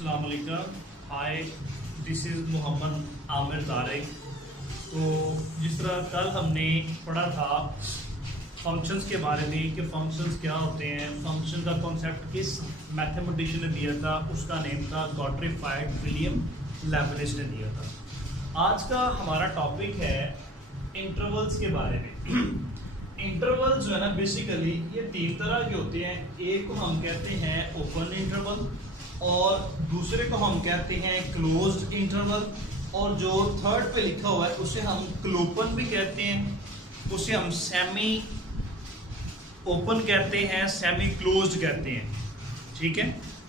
अस्सलाम वालेकुम। हाय, this is Mohammad Aamir Tariq. तो जिस तरह कल हमने पढ़ा था फंक्शंस के बारे में कि फंक्शंस क्या होते हैं, फंक्शन का कॉन्सेप्ट किस मैथमेटिशियन ने दिया था, उसका नेम था गॉटफ्राइड विलियम लेबनिज ने दिया था। आज का हमारा टॉपिक है इंटरवल्स के बारे में। इंटरवल जो है ना, बेसिकली ये तीन तरह के होते हैं। एक को हम कहते हैं ओपन इंटरवल और दूसरे को हम कहते हैं क्लोज्ड इंटरवल, और जो थर्ड पे लिखा हुआ है उसे हम क्लोपन भी कहते हैं, उसे हम सेमी ओपन कहते हैं, सेमी क्लोज्ड कहते हैं। ठीक है,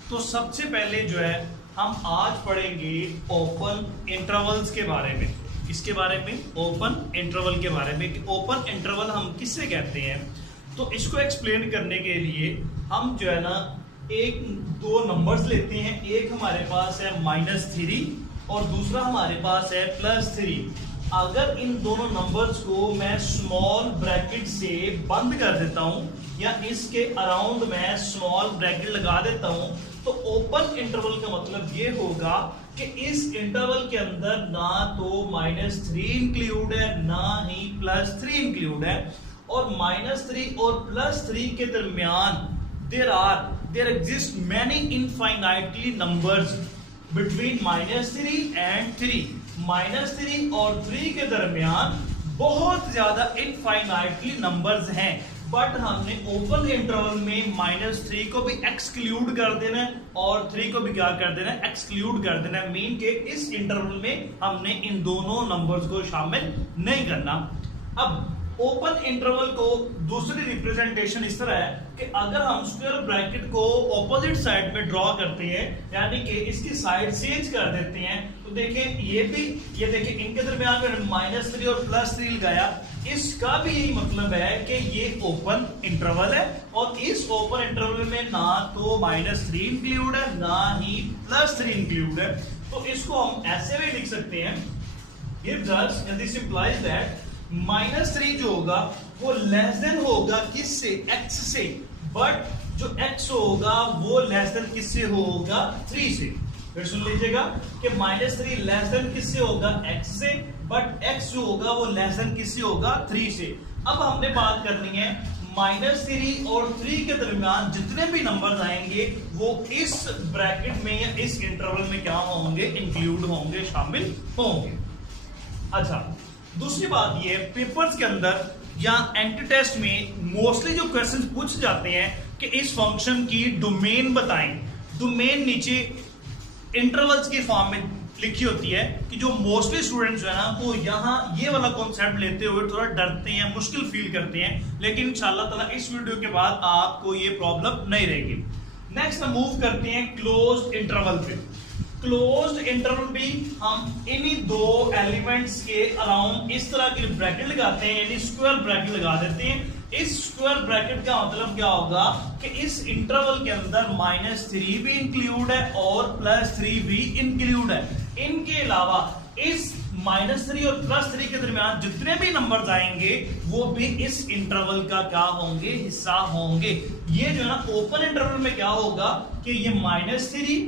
तो सबसे पहले जो है हम आज पढ़ेंगे ओपन इंटरवल्स के बारे में। इसके बारे में, ओपन इंटरवल के बारे में कि ओपन इंटरवल हम किससे कहते हैं। तो इसको एक्सप्लेन करने के लिए हम जो है ना एक दो नंबर्स लेते हैं। एक हमारे पास है -3 और दूसरा हमारे पास है +3। अगर इन दोनों नंबर्स को मैं स्मॉल ब्रैकेट से बंद कर देता हूं या इसके अराउंड मैं स्मॉल ब्रैकेट लगा देता हूं, तो ओपन इंटरवल का मतलब ये होगा कि इस इंटरवल के अंदर ना तो -3 इंक्लूड है ना ही +3 इंक्लूड है, और -3 और +3 के दरमियान there exist many infinitely numbers between -3 and 3। -3 और 3 के दरमियान बहुत ज्यादा इनफाइनाइटली नंबर्स हैं, बट हमने ओपन इंटरवल में -3 को भी एक्सक्लूड कर देना है और 3 को भी क्या कर देना है, एक्सक्लूड कर देना है। मीन के इस इंटरवल में हमने इन दोनों नंबर्स को शामिल नहीं करना। अब ओपन इंटरवल को दूसरी रिप्रेजेंटेशन इस तरह है कि अगर हम स्क्वायर ब्रैकेट को ऑपोजिट साइड में ड्रॉ करते हैं, यानी कि इसकी साइड चेंज कर देते हैं, तो देखें ये देखें इनके दरमियान में -3 और +3 लगाया। इसका भी यही मतलब है कि ये ओपन इंटरवल है और इस ओपन इंटरवल में ना तो -3 इंक्लूड है ना ही +3 इंक्लूड है। तो इसको हम ऐसे भी लिख सकते हैं, दिस इंप्लाइज दैट -3 जो होगा वो लेस देन होगा किससे, x से, बट जो x होगा वो लेस देन किससे होगा, 3 से। फिर सुन लीजिएगा कि -3 लेस देन किससे होगा, x से, बट x जो होगा वो लेस देन किससे होगा, 3 से। अब हमने बात करनी है -3 और 3 के दरमियान जितने भी नंबर्स आएंगे वो इस ब्रैकेट में या इस इंटरवल में क्या होंगे, इंक्लूड होंगे, शामिल होंगे। अच्छा, दूसरी बात ये, पेपर्स के अंदर या एंटी टेस्ट में मोस्टली जो क्वेश्चंस पूछ जाते हैं कि इस फंक्शन की डोमेन बताएं। डोमेन नीचे इंटरवल्स की फॉर्म में लिखी होती है कि जो मोस्टली स्टूडेंट्स है ना वो यहाँ ये वाला कॉन्सेप्ट लेते हुए थोड़ा डरते हैं, मुश्किल फील करते हैं, लेकिन इंशाल्लाह ताला इस वीडियो के बाद आपको ये प्रॉब्लम नहीं रहेगी। नेक्स्ट हम मूव करते हैं क्लोज्ड इंटरवल पे। क्लोज्ड इंटरवल भी हम इन्हीं दो एलिमेंट्स के अराउंड इस तरह की ब्रैकेट लगाते हैं, यानी स्क्वायर ब्रैकेट लगा देते हैं। इस स्क्वायर ब्रैकेट का मतलब क्या होगा कि इस इंटरवल के अंदर -3 भी इंक्लूड है और +3 भी इंक्लूड है। इनके अलावा इस -3 और +3 के दरमियान जितने भी नंबर्स आएंगे वो भी इस इंटरवल का क्या होंगे, हिस्सा होंगे। ये जो है ना ओपन इंटरवल में क्या होगा कि ये -3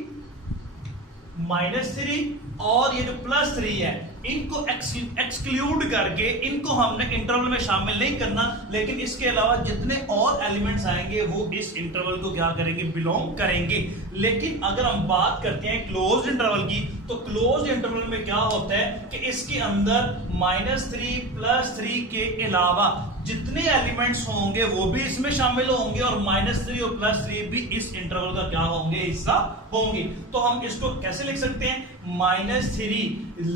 और ये जो +3 है इनको एक्सक्लूड करके इनको हमने इंटरवल में शामिल नहीं करना, लेकिन इसके अलावा जितने और एलिमेंट्स आएंगे वो इस इंटरवल को क्या करेंगे, बिलोंग करेंगे। लेकिन अगर हम बात करते हैं क्लोज्ड इंटरवल की, तो क्लोज्ड इंटरवल में क्या होता है कि इसके अंदर -3 +3 के अलावा जितने एलिमेंट्स होंगे वो भी इसमें शामिल होंगे और -3 और +3 भी इस इंटरवल का क्या होंगे, हिस्सा होंगे। तो हम इसको कैसे लिख सकते हैं, -3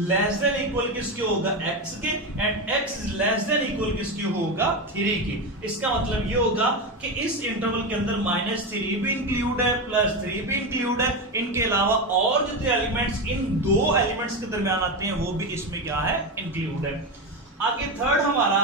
लेस देन इक्वल किसके होगा, x के, and x less than equal किसके होगा, 3 के। इसका मतलब ये होगा कि इस इंटरवल के अंदर -3 भी इंक्लूड है, +3 भी इंक्लूड है, इनके अलावा और जितने एलिमेंट्स इन दो एलिमेंट्स के दरमियान आते हैं वो भी इसमें क्या है, इंक्लूड है। आगे थर्ड हमारा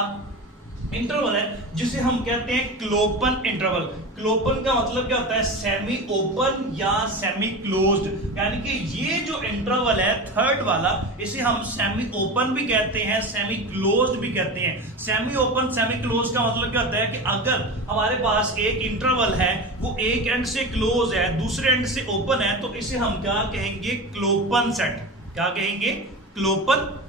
इंटरवल है जिसे हम कहते हैं क्लोपन इंटरवल। क्लोपन का मतलब क्या होता है? सेमी ओपन या सेमी क्लोज्ड, यानी कि ये जो इंटरवल है थर्ड वाला, इसे हम सेमी ओपन भी कहते हैं, सेमी क्लोज्ड भी कहते हैं। सेमी ओपन सेमी क्लोज्ड का मतलब क्या होता है कि अगर हमारे पास एक इंटरवल है, वो एक एंड से क्लोज है, दूसरे एंड से ओपन है, तो इसे हम क्या कहेंगे? क्लोपन सेट। क्या कहेंगे? क्लोपन।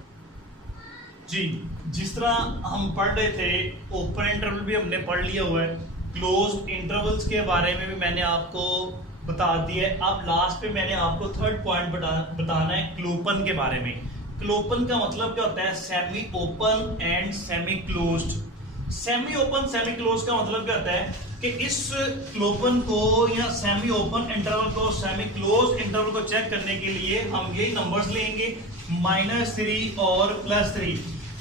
जी, जिस तरह हम पढ़ रहे थे, ओपन इंटरवल भी हमने पढ़ लिया हुआ है, क्लोज्ड इंटरवल्स के बारे में भी मैंने आपको बता दिया है। अब लास्ट पे मैंने आपको थर्ड पॉइंट बताना है क्लोपन के बारे में। क्लोपन का मतलब क्या होता है? Semi open and semi closed. Semi open semi close का मतलब क्या होता है कि इस क्लोपन को या सेमी ओपन इंटरवल को, सेमी क्लोज इंटरवल को चेक करने के लिए हम यही नंबर्स लेंगे, -3 और +3।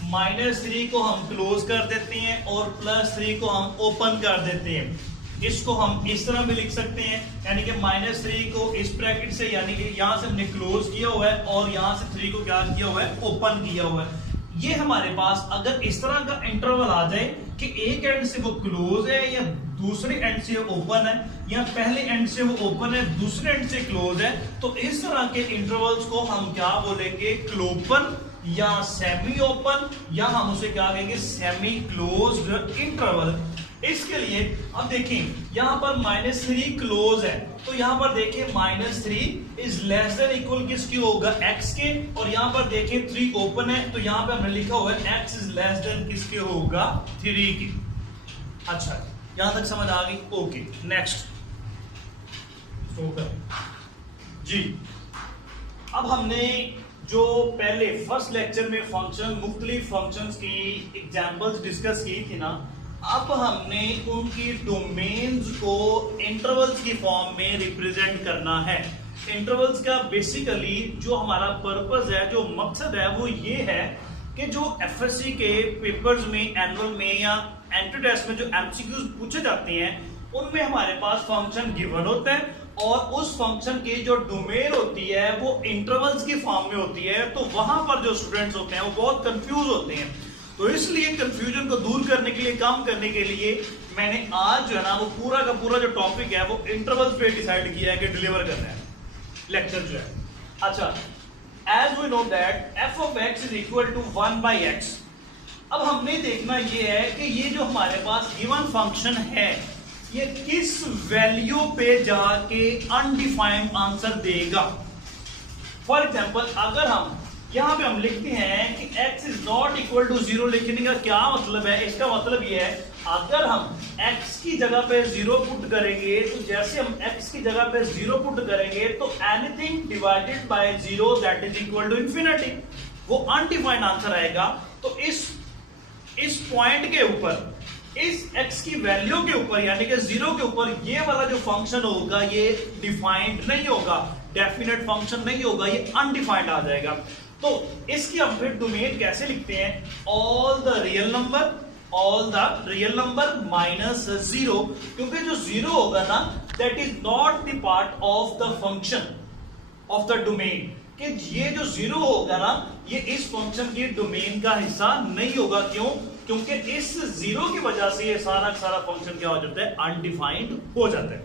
-3 को हम क्लोज कर देते हैं और +3 को हम ओपन कर देते हैं। इसको हम इस तरह भी लिख सकते हैं, यानी कि -3 को इस ब्रैकेट से, यानी कि यहां से हमने क्लोज किया हुआ है और यहां से 3 को क्या किया हुआ है? ओपन किया हुआ है। ये हमारे पास अगर इस तरह का इंटरवल आ जाए कि एक एंड से वो क्लोज है या दूसरे एंड से ओपन है, या पहले एंड से वो ओपन है दूसरे एंड से क्लोज है, तो इस तरह के इंटरवल्स को हम क्या बोलेंगे? क्लोपन या सेमी ओपन, या हम उसे क्या कहेंगे? Semi closed interval. इसके लिए अब देखें, यहां पर -3 क्लोज है, तो यहां पर देखें -3 इज लेस देन इक्वल किसकी होगा? x के, और यहां पर देखें 3 ओपन है, तो यहां पे हमने लिखा हुआ है x इज लेस देन किसके होगा? 3 के। अच्छा, यहां तक समझ आ गई? ओके, नेक्स्ट जी। अब हमने जो पहले फर्स्ट लेक्चर में मुख्तलिफ फंक्शंस की एग्जांपल्स डिस्कस की थी ना, अब हमने उनकी डोमेन्स को इंटरवल्स की फॉर्म में रिप्रेजेंट करना है। इंटरवल्स का बेसिकली जो हमारा पर्पस है, जो मकसद है, वो ये है कि जो एफएससी के पेपर्स में, एनुअल में या एंट्री टेस्ट में जो एमसीक्यूज पूछे जाते हैं, उनमें हमारे पास फंक्शन गिवन होता है और उस फंक्शन की जो डोमेन होती है वो इंटरवल्स की फॉर्म में होती है। तो वहां पर जो स्टूडेंट्स होते हैं वो बहुत कंफ्यूज होते हैं। तो इसलिए कंफ्यूजन को दूर करने के लिए, काम करने के लिए मैंने आज जो है ना वो पूरा का पूरा जो टॉपिक है वो इंटरवल्स पे डिसाइड किया है कि डिलीवर करना है लेक्चर जो है। अच्छा, as we know that f of x is equal to 1/x। अब हमने देखना ये है कि ये जो हमारे पास गिवन फंक्शन है ये किस वैल्यू पे जाके अनडिफाइंड आंसर देगा। फॉर एग्जाम्पल, अगर हम यहां पे हम लिखते हैं कि x is not equal to 0, लिखने का क्या मतलब है? इसका मतलब ये है, अगर हम x की जगह पे 0 पुट करेंगे, तो जैसे हम x की जगह पे 0 पुट करेंगे तो anything divided by 0 that is equal to infinity, वो अनडिफाइंड आंसर आएगा। तो इस पॉइंट के ऊपर, इस x की वैल्यू के ऊपर, यानी कि 0 के ऊपर, ये वाला जो फंक्शन होगा ये डिफाइंड नहीं होगा, डेफिनेट फंक्शन नहीं होगा, ये अनडिफाइंड आ जाएगा। तो इसकी हम फिर डोमेन कैसे लिखते हैं? All the real number minus 0, क्योंकि जो 0 होगा ना that is not the part of the function of the domain, कि ये जो 0 होगा ना ये इस फंक्शन की डोमेन का हिस्सा नहीं होगा। क्यों? क्योंकि इस 0 की वजह से ये सारा फंक्शन क्या हो जाता है? अनडिफाइंड हो जाता है।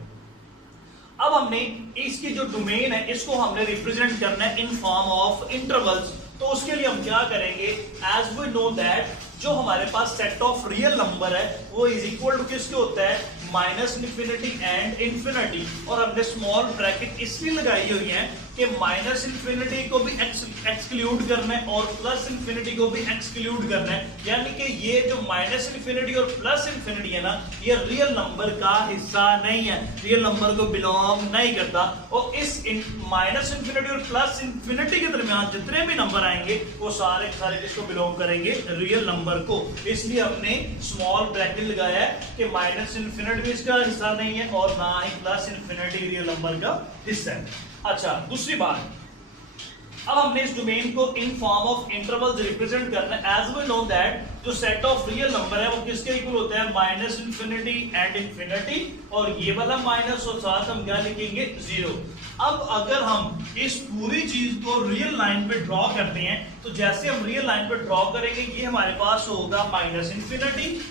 अब हमने इसकी जो डोमेन है इसको हमने रिप्रेजेंट करना है इन फॉर्म ऑफ इंटरवल्स। तो उसके लिए हम क्या करेंगे? एज वी नो दैट जो हमारे पास सेट ऑफ रियल नंबर है वो इज इक्वल टू किसके होता है? -Infinity and infinity. और हमने स्मॉल ब्रैकेट इसलिए लगाई हुई है कि -इंफिनिटी को भी एक्सक्लूड करना है और +इंफिनिटी को भी एक्सक्लूड करना है, यानी कि ये जो -इंफिनिटी और +इंफिनिटी है ना ये रियल नंबर का हिस्सा नहीं है, रियल नंबर को बिलोंग नहीं करता। और इस -इंफिनिटी और +इंफिनिटी के दरमियान जितने भी नंबर आएंगे वो सारे किसको बिलोंग करेंगे? रियल नंबर को। इसलिए हमने स्मॉल ब्रैकेट लगाया है कि -इंफिनिटी भी इसका हिस्सा नहीं है और ना ही +इंफिनिटी रियल नंबर का हिस्सा है। अच्छा, दूसरी बात, अब हमने इस डोमेन को in form of intervals represent करना है। एज वी नो दैट जो सेट ऑफ रियल नंबर है वो किसके इक्वल होता है? -इंफिनिटी एंड इंफिनिटी, और ये वाला माइनस और साथ हम क्या लिखेंगे? 0। अब अगर हम इस पूरी चीज को रियल लाइन पे ड्रॉ करते हैं तो जैसे हम रियल लाइन पे ड्रॉ करेंगे ये हमारे पास होगा -इंफिनिटी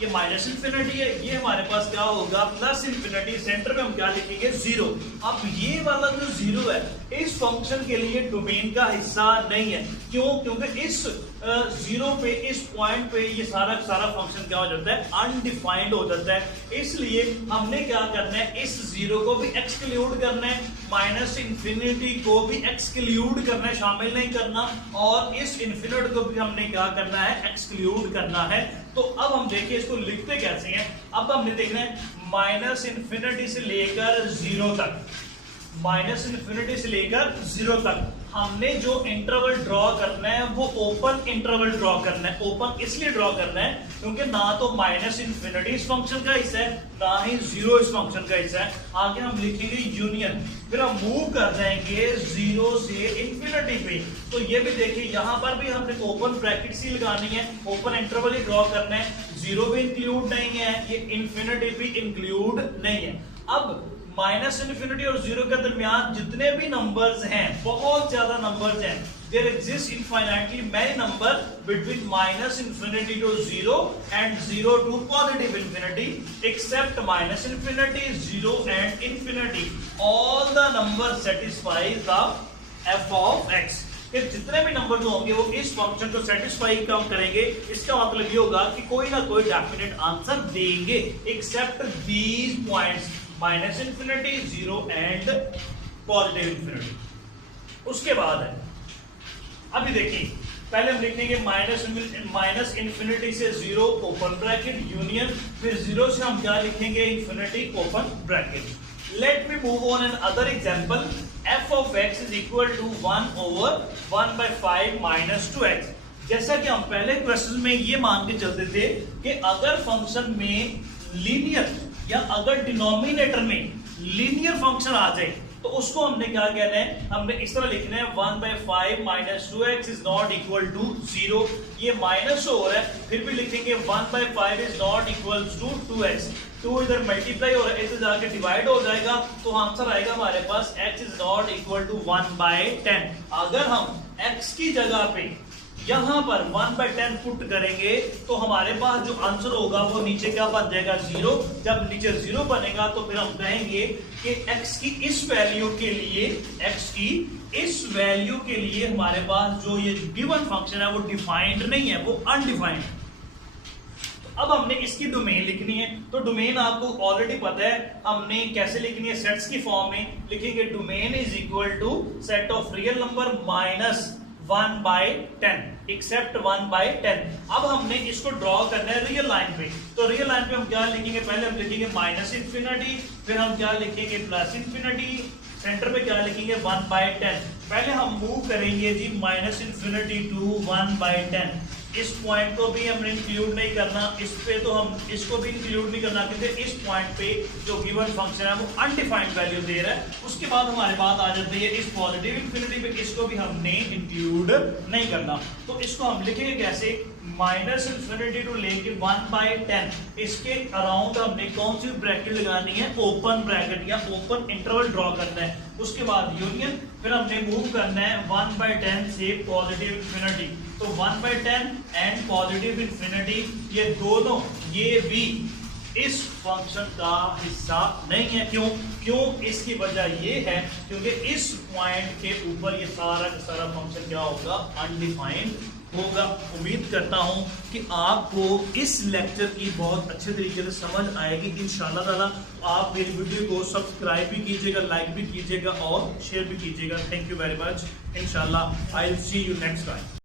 ये माइनस इन्फिनिटी है, ये हमारे पास क्या होगा प्लस इन्फिनिटी, सेंटर में हम क्या लिखेंगे 0। अब ये वाला जो 0 है इस फंक्शन के लिए डोमेन का हिस्सा नहीं है। क्यों? क्योंकि इस 0 पे, इस पॉइंट पे ये सारा सारा फंक्शन क्या हो जाता है अनडिफाइंड हो जाता है। इसलिए हमने क्या करना है, इस 0 को भी एक्सक्लूड करना है, माइनस इन्फिनिटी को भी एक्सक्लूड करना है, शामिल नहीं करना, और इस इन्फिनिट को भी हमने क्या करना है एक्सक्लूड करना है। तो अब हम देखिए इसको लिखते कैसे हैं। अब हमने देखना है माइनस इन्फिनिटी से लेकर 0 तक, माइनस इन्फिनिटी से लेकर 0 तक हमने जो इंटरवल ड्रॉ करना है वो ओपन इंटरवल ड्रॉ करना है। ओपन इसलिए ड्रॉ करना है क्योंकि ना तो माइनस इन्फिनिटी इस फंक्शन का हिस्सा है, ना ही 0 इस फंक्शन का हिस्सा है। आगे हम लिखेंगे यूनियन, फिर हम मूव कर जाएंगे 0 से इन्फिनिटी पे। तो ये भी देखिए यहाँ पर भी हमने ओपन ब्रैकेट सी लगानी है, ओपन इंटरवल ही ड्रॉ करना है। 0 भी इंक्लूड नहीं है, ये इन्फिनिटी भी इंक्लूड नहीं है। अब माइनस इन्फिनिटी और 0 के दरमियान जितने भी नंबर्स हैं, बहुत ज्यादा नंबर्स हैं, there exist infinitely many number between minus infinity to 0 and 0 to positive infinity except minus infinity, 0 and infinity. All the number satisfies the f of x। जितने भी नंबर जो होंगे वो इस फंक्शन को सेटिस्फाई कम करेंगे। इसका मतलब ये होगा कि कोई ना कोई डेफिनेट आंसर देंगे except these points, minus infinity, 0 and positive infinity. उसके बाद है, अभी देखिए पहले हम लिखेंगे माइनस इन्फिनिटी से 0 ओपन ब्रैकेट यूनियन, फिर 0 से हम क्या लिखेंगे infinity open bracket. Let me move on another example. f of x is equal to 1 over 1 by 5 minus 2x। जैसा कि हम पहले क्वेश्चन में ये मान के चलते थे कि अगर फंक्शन में लीनियर या अगर डिनोमिनेटर में लीनियर फंक्शन आ जाए तो उसको हमने क्या कहना है, हमने इस तरह लिखना है 1 by 5 minus 2x is not equal to 0। ये माइनस हो रहा है, फिर भी लिखेंगे 1 by 5 is not equal to 2x। 2 इधर मल्टीप्लाई हो रहा है, इधर जाके डिवाइड हो जाएगा, तो आंसर आएगा हमारे पास x is not equal to 1 by 10। अगर हम x की जगह पे यहां पर 1 by 10 पुट करेंगे तो हमारे पास जो आंसर होगा वो नीचे क्या बन जाएगा 0। जब नीचे 0 बनेगा तो फिर हम कहेंगे कि x की इस वैल्यू के लिए, x की इस वैल्यू के लिए हमारे पास जो ये गिवन फंक्शन है वो डिफाइंड नहीं है, वो अनडिफाइंड। अब हमने इसकी डोमेन लिखनी है, तो डोमेन आपको ऑलरेडी पता है हमने कैसे लिखनी है, सेट्स की फॉर्म में लिखेंगे domain is equal to set of real number minus 1 by 10 except 1 by 10। अब हमने इसको ड्रॉ करना है रियल लाइन पे, तो रियल लाइन पे हम क्या लिखेंगे, पहले हम लिखेंगे माइनस इन्फिनिटी, फिर हम क्या लिखेंगे प्लस इन्फिनिटी, सेंटर पे क्या लिखेंगे 1 by 10। पहले हम मूव करेंगे जी माइनस इन्फिनिटी टू 1 by 10। इस पॉइंट को भी हमने इंक्लूड नहीं करना, इस पे तो हम इसको भी इंक्लूड नहीं करना क्योंकि इस पॉइंट पे जो गिवन फंक्शन है वो अनडिफाइंड वैल्यू दे रहा है। उसके बाद हमारे बात आ जाती है इस पॉजिटिव इन्फिनिटी पे, इसको भी हमने इंक्लूड नहीं करना। तो इसको हम लिखेंगे कैसे, माइनस इन्फिनिटी टू लेके 1 by 10, इसके अराउंड हमने कौन सी ब्रैकेट लगानी है, ओपन ब्रैकेट या ओपन इंटरवल ड्रॉ करना है। उसके बाद यूनियन, फिर हमने मूव करना है 1 by 10 से पॉजिटिव इन्फिनिटी। तो 1 by 10 एंड पॉजिटिव इन्फिनिटी ये दोनों, ये भी इस फंक्शन का हिस्सा नहीं है। क्यों? इसकी वजह ये है क्योंकि इस पॉइंट के ऊपर ये सारा का सारा फंक्शन क्या होगा, अनडिफाइंड होगा। उम्मीद करता हूं कि आपको इस लेक्चर की बहुत अच्छे तरीके से समझ आएगी इंशाल्लाह ताला। आप मेरी वीडियो को सब्सक्राइब भी कीजिएगा, लाइक भी कीजिएगा और शेयर भी कीजिएगा। Thank you very much. इंशाल्लाह I will see you next time.